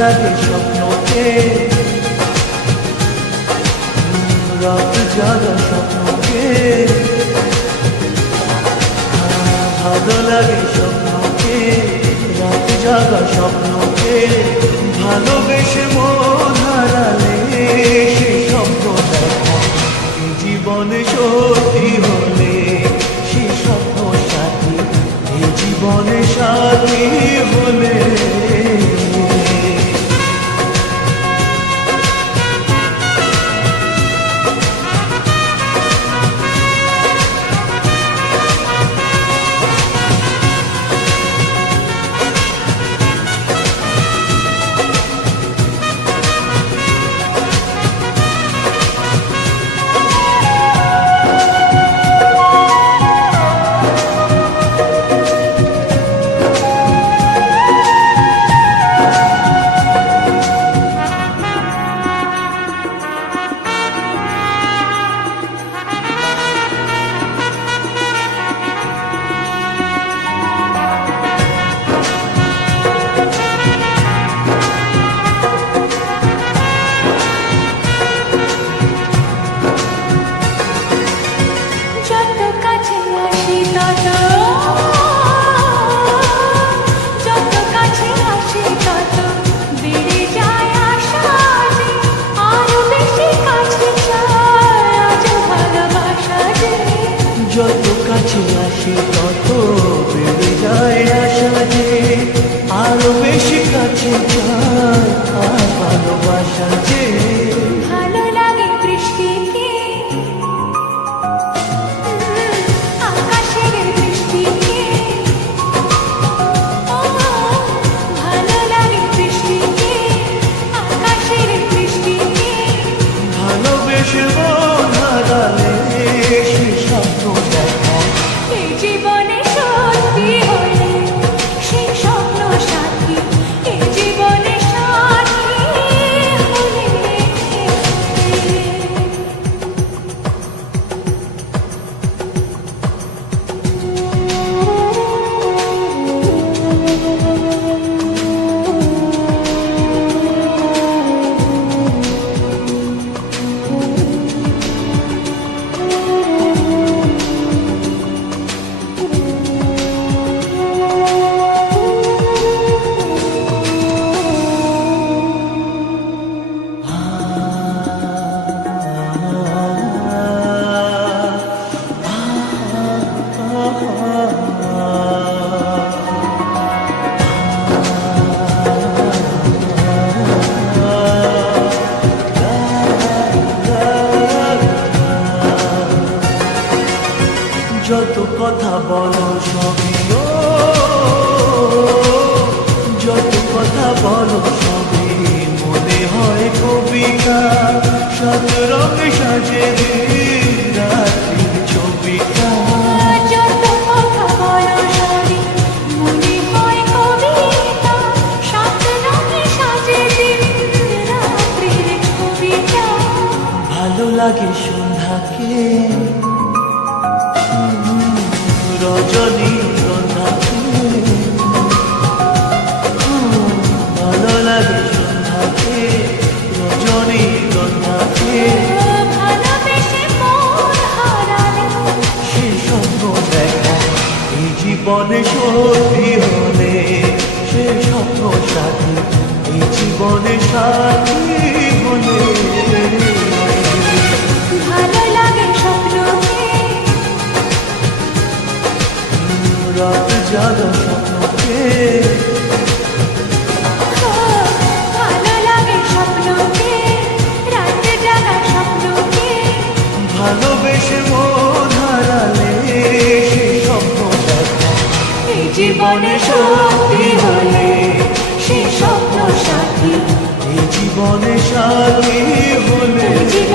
লাগে স্বপ্নকে রাত জাগা স্বপ্নকে ভালো লাগে স্বপ্নকে রাত জাগা স্বপ্নকে ভালোবেসে মন হারালে সে স্বপ্ন দেখা এই জীবনে সত্যি হলে সে স্বপ্ন সাথী এই জীবনে সাথী হলে যত কাছে আসি তত বেড়ে যায় আশা যে আরো বেশি কাছে যায় আর ভালোবাসা যে ভালো লাগে বৃষ্টিকে আকাশের বৃষ্টিকে ভালো লাগে বৃষ্টিকে আকাশের বৃষ্টিকে ভালোবেসে মন হারালে সে স্বপ্ন দেখা এই জীবনে সত্যি হলে সে স্বপ্ন সাথী এই জীবনে সাথী হলে যত কথা বলো সবই যত কথা বলো সবই মনে হয় কবিতা সাত রঙে সাজে রাত্রির ছবিটা যত কথা বলো সবই মনে হয় কবিতা সাত রঙে সাজে দিন রাত্রির ছবিটা ভালো লাগে সন্ধ্যাকে রজনী গন্ধাকে ভালো লাগে সন্ধ্যাকে রজনী সাথী হলে তুই যে